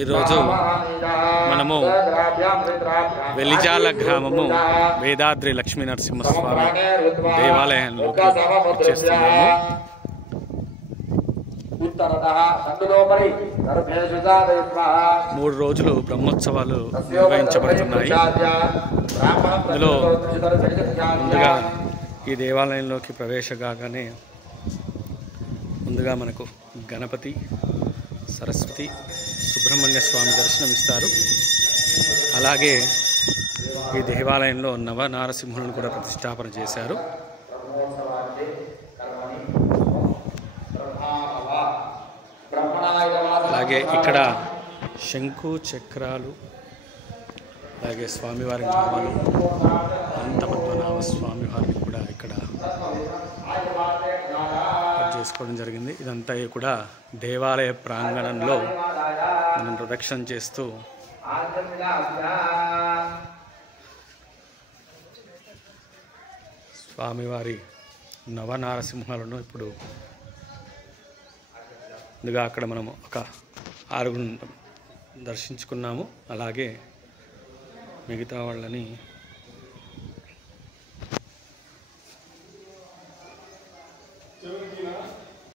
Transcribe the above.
ఈరోజు మనము వెలిజాల గ్రామము వేదాద్రి లక్ష్మీ నరసింహస్వామి దేవాలయంలోకి వచ్చేస్తున్నాము. మూడు రోజులు బ్రహ్మోత్సవాలు నిర్వహించబడుతున్నాయి. ఇందులో ముందుగా ఈ దేవాలయంలోకి ప్రవేశగానే ముందుగా మనకు గణపతి, సరస్వతి, సుబ్రహ్మణ్య స్వామి దర్శనమిస్తారు. అలాగే ఈ దేవాలయంలో నవ నారసింహులను కూడా ప్రతిష్టాపన చేశారు. అలాగే ఇక్కడ శంకు చక్రాలు, అలాగే స్వామివారి నామాలు, అనంతపద్మనాభ స్వామివారిని కూడా ఇక్కడ చేసుకోవడం జరిగింది. ఇదంతా కూడా దేవాలయ ప్రాంగణంలో మనం ప్రదక్షిణ చేస్తూ స్వామివారి నవనారసింహాలను ఇప్పుడు ముందుగా అక్కడ మనము ఒక 6 దర్శించుకున్నాము. అలాగే మిగతా వాళ్ళని